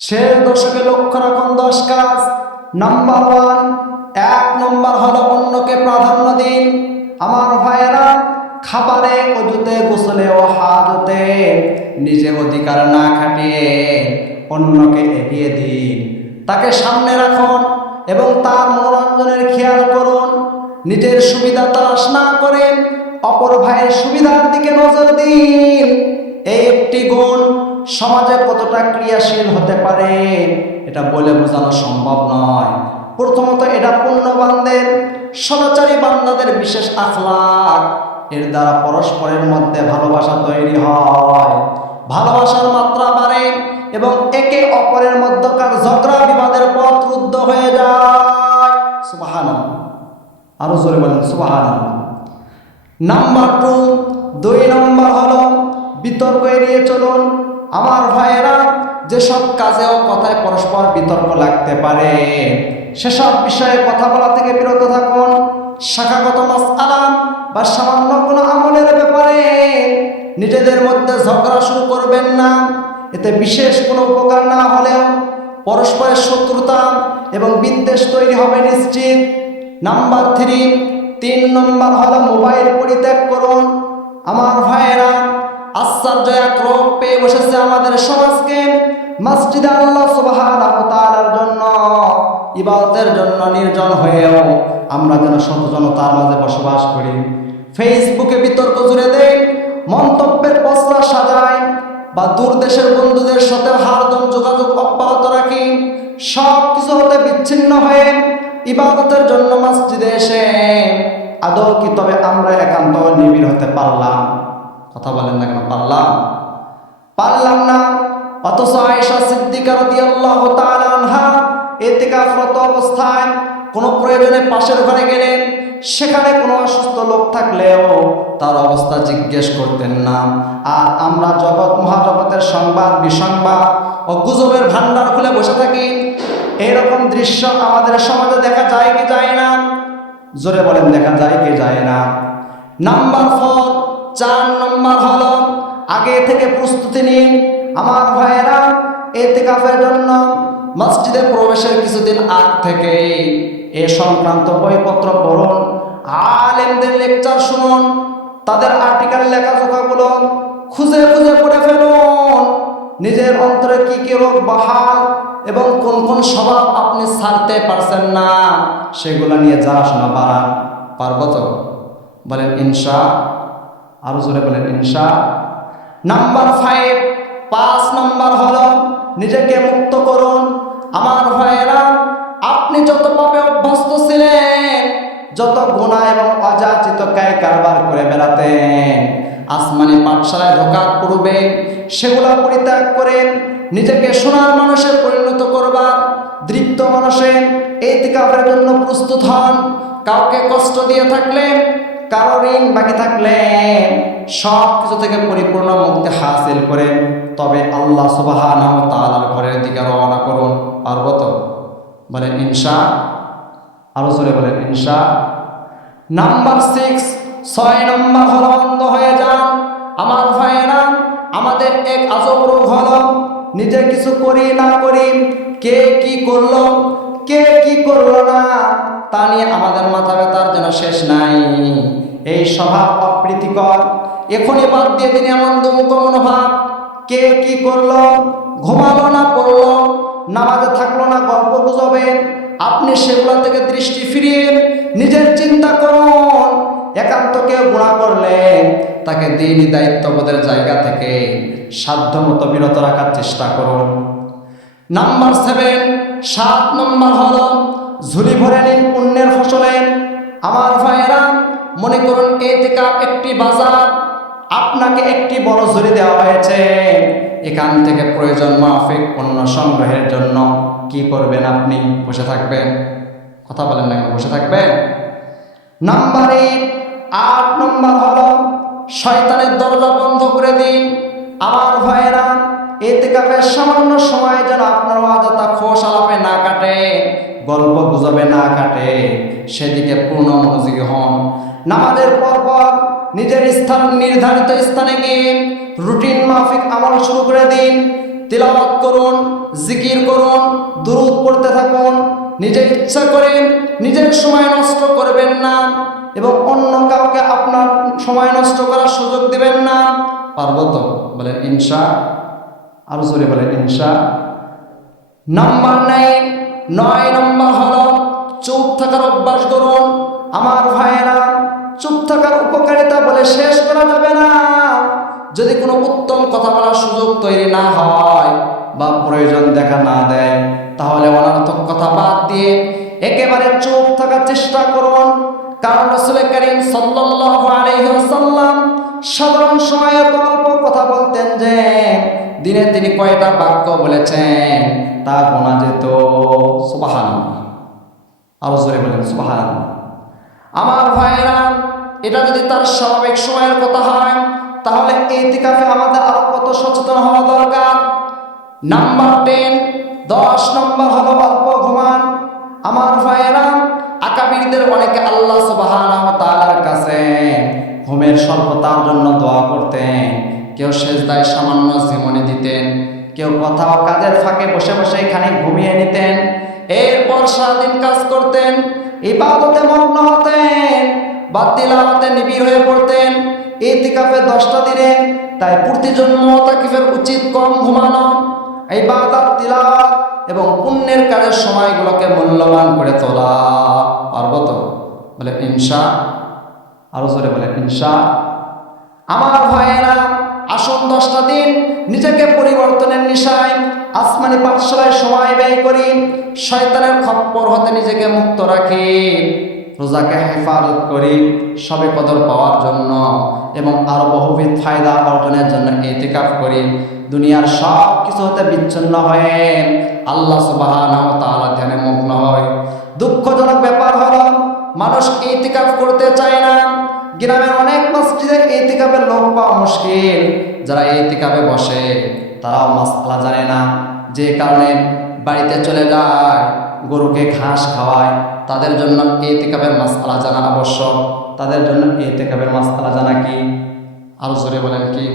শেষ দশকে লক্ষ্য রাখুন 10 কাজ। নাম্বার 1, 1 নম্বর হলো অন্যকে প্রাধান্য দিন। আমার ভাইয়েরা, খাবারে, অজুতে, গোসলে ও হাজতে নিজে অধিকার না খাটিয়ে অন্যকে এগিয়ে দিন। তাকে সামনে রাখুন এবং তার মনোরঞ্জনের খেয়াল করুন। নিজের সুবিধা তালাশ না করে অপর ভাইয়ের সুবিধার দিকে নজর দিন। এই একটি গুণ সমাজে কতটা ক্রিয়াশীল হতে পারে এটা বলে বোঝানো সম্ভব নয়। প্রথমত, এটা পুণ্যবানদের, সদাচারী বান্দাদের বিশেষ আখলাক। এর দ্বারা পরস্পরের মধ্যে ভালোবাসা তৈরি হয়, ভালোবাসার মাত্রা বাড়ে এবং একে অপরের মধ্যকার ঝগড়া বিবাদের পথ রুদ্ধ হয়ে যায়। সুবহানাল্লাহ, আরো জোরে বলেন সুবহানাল্লাহ। নাম্বার 2 নম্বর হলো বিতর্ক এড়িয়ে চলুন। আমার ভাইয়েরা, যেসব কাজে ও কথায় পরস্পর বিতর্ক লাগতে পারে সেসব বিষয়ে কথা বলা থেকে বিরত থাকুন। শাখাগত মাসআলা বা সামান্য কোনো আমলের ব্যাপারে নিজেদের মধ্যে ঝগড়া শুরু করবেন না। এতে বিশেষ কোনো উপকার না হলেও পরস্পরের শত্রুতা এবং বিদ্বেষ তৈরি হবে নিশ্চিত। নাম্বার 3 নম্বর হলো মোবাইল পরিত্যাগ করুন। আমার ভাইয়েরা, আশ্চর্য এক রোগ পেয়ে বসেছে আমাদের সমাজকে। মসজিদে আল্লাহ সুবহানাহু ওয়া তাআলার জন্য, ইবাদতের জন্য নির্জন হয়েও আমরা যেন সচেতনতার মাঝে বসবাস করি। ফেসবুকে বিতর্ক জুড়ে দেই, মন্তব্যের পসরা সাজাই বা দূর দেশের বন্ধুদের সাথে হারদম যোগাযোগ অব্যাহত রাখি। সব কিছু হতে বিচ্ছিন্ন হয়ে ইবাদতের জন্য মসজিদে এসে আদৌ কি তবে আমরা একান্ত নিবিড় হতে পারলাম? কথা বলেন না কেন? পারলাম না। অথচ আয়েশা সিদ্দিকা রাদিয়াল্লাহু তাআলা আনহা ইতিকাফরত অবস্থায় কোনো প্রয়োজনে পাশের ঘরে গেলেন, সেখানে কোনো অসুস্থ লোক থাকলেও তার অবস্থা জিজ্ঞেস করতেন না। আর আমরা জগৎ মহাজগতের সংবাদ, বিসংবাদ ও গুজবের ভান্ডার খুলে বসে থাকি। এরকম দৃশ্য আমাদের সমাজে দেখা যায় কি যায় না? জোরে বলেন, দেখা যায় কি যায় না? নাম্বার 4 নম্বর হলো আগে থেকে প্রস্তুতি নিন। আমার ভাইয়েরা, ইতিকাফের জন্য মসজিদে প্রবেশের কিছুদিন আগ থেকে এ সংক্রান্ত বইপত্র পড়ুন, আলেমদের লেকচার শুনুন, তাদের আর্টিকেল লেখাজোখাগুলো খুঁজে খুঁজে পড়ে ফেলুন। নিজের অন্তরে কি কি রোগ বাহাল এবং কোন কোন স্বভাব আপনি ছাড়তে পারছেন না সেগুলো নিয়ে জানাশোনা বাড়ান। পারব তো? বলেন ইনশা। আরো জোরে বলেন ইনশা। নাম্বার 5 নম্বর হলো নিজেকে মুক্ত করুন। আমার ভাইয়েরা, আপনি যত পাপে অভ্যস্ত ছিলেন, যত গুনাহ এবং অযাচিত কায় কারবার করে বেড়াতেন, আসমানি পাঠশালায় ঢোকার পূর্বে সেগুলো পরিত্যাগ করে নিজেকে সোনার মানুষে পরিণত করবার দৃপ্ত মানুষে ইতিকাফের জন্য প্রস্তুত হন। কাউকে কষ্ট দিয়ে থাকলে, কারো ঋণ বাকি থাকলে সব কিছু থেকে পরিপূর্ণ মুক্তি হাসিল করে তবে আল্লাহ সুবহানাহু ওয়া তাআলার ঘরের দিকে রওনা করুন। পারব তো? বলেন ইনশা। আরো জোরে বলেন ইনশা। নাম্বার 6 নম্বর হলো অন্ধ হয়ে যান। আমার ভাইয়েরা, আমাদের এক আজব রোগ হলো নিজে কিছু করি না করি, কে কি করলো, কে কি করলো না তা নিয়ে আমাদের মাথা ব্যথার যেন শেষ নাই। এই স্বভাব অপ্রীতিকর। এখনই বাদ দিয়ে দিন এমন দুমুখ মনোভাব। কে কি করলো, ঘুমালো না পড়লো, নামাজে থাকলো না গল্প গুজবে, আপনি সেগুলো থেকে দৃষ্টি ফিরিয়ে নিজের চিন্তা করুন। একান্ত কেউ গুনাহ করলে তাকে দ্বীনি দায়িত্ববোধের জায়গা থেকে সাধ্যমতো বিরত রাখার চেষ্টা করুন। নাম্বার 7 নম্বর হলো ঝুলি ভরে নিন পুণ্যের ফসলে। আমার ভাইয়েরা, মনে করুন ইতিকাফ একটি বাজার, আপনাকে একটি বড় ঝুলি দেওয়া হয়েছে। এখান থেকে প্রয়োজন মাফিক পণ্য সংগ্রহের জন্য কি করবেন? আপনি বসে থাকবেন? কথা বলেন না কেন? বসে থাকবেন? নাম্বার 8 নম্বর হলো শয়তানের দরজা বন্ধ করে দিন। আমার ভাইয়েরা, ইতিকাফের সামান্য সময় যেন আপনার অযথা খোশ আলাপে না কাটে, গল্প গুজবে না কাটে, সেদিকে পূর্ণ মনোযোগী হন। নামাজের পর নিজের স্থান, নির্ধারিত স্থানে গিয়ে রুটিন মাফিক আমল শুরু করে দিন। তিলাওয়াত করুন, জিকির করুন, দুরূদ পড়তে থাকুন। নিজের ইচ্ছা করে নিজের সময় নষ্ট করবেন না এবং অন্য কাউকে আপনার সময় নষ্ট করার সুযোগ দিবেন না। পারবো তো? বলেন ইনশা। আরো জোরে বলেন ইনশা। নাম্বার 9 নম্বর হলো চুপ থাকার অভ্যাস করুন। আমার ভাইয়েরা, চুপ থাকার উপকারিতা বলে শেষ করা যাবে না। যদি কোনো উত্তম কথা বলার সুযোগ তৈরি না হয় বা প্রয়োজন দেখা না দেয়, তাহলে অনর্থক কথা বাদ দিয়ে একেবারে চুপ থাকার চেষ্টা করুন। কারণ রাসূল করিম সাল্লাল্লাহু আলাইহি ওয়াসাল্লাম সাধারণ সময়ে এত অল্প কথা বলতেন যে দিনে তিনি কয়টা বাক্য বলেছেন তা গোনা যেত। সুবহানাল্লাহ। আরো জোরে বলেন সুবহানাল্লাহ। আমার ভাইরা, এটা যদি তার স্বাভাবিক সময়ের কথা হয়, তাহলে ইতিকাফে আমাদের আরো কত সচেতন হওয়া দরকার। নাম্বার 10 নম্বর হলো অল্প ঘুমান। আমার ভাইরা, আকাবিরদের অনেকে আল্লাহ সুবহানাহু ওয়া তাআলার কাছে ঘুমের স্বল্পতার জন্য দোয়া করতেন। কেউ সেজদায় সামান্য ঝিমুনি দিতেন, কেউ কথা ও কাজের ফাঁকে বসে বসে এখানে ঘুমিয়ে নিতেন। এরপর সারাদিন কাজ করতেন, ইবাদতে মগ্ন হতেন বা তিলাওয়াতে নিবিড় হয়ে পড়তেন। ইতিকাফে 10টা দিনে তাই প্রতিজন মুতাকিফের উচিত কম ঘুমানো, ইবাদত, তিলাওয়াত এবং পুণ্যের কাজের সময়গুলোকে মূল্যবান করে তোলা। পারবো তো? বলে ইনশা। আরো জোরে বলে ইনশা। আমার ভাইয়েরা, আসুন 10টা দিন নিজেকে পরিবর্তনের নিশায় আসমানি পাঠশালায় সময় ব্যয় করি, শয়তানের খপ্পর হতে নিজেকে মুক্ত রাখি, রোজাকে হেফাজত করি সবে কদর পাওয়ার জন্য এবং আরো বহুবিধ ফায়দা অর্জনের জন্য ইতিকাফ করি। দুনিয়ার সব কিছু হতে বিচ্ছিন্ন হয়ে আল্লাহ সুবহানাহু ওয়া তাআলা ধ্যানে মগ্ন হয়। দুঃখজনক ব্যাপার হলো মানুষ ইতিকাফ করতে চায় না। গ্রামের অনেক মসজিদে ইতিকাফের লোক পাওয়া মুশকিল। যারা ইতিকাফে বসে তারাও মাসআলা জানে না, যে কারণে বাড়িতে চলে যায়, গরুকে ঘাস খাওয়ায়। তাদের জন্য ইতিকাফের মাসআলা জানা আবশ্যক। তাদের জন্য ইতিকাফের মাসআলা জানা কি? আরো জোরে বলেন কি?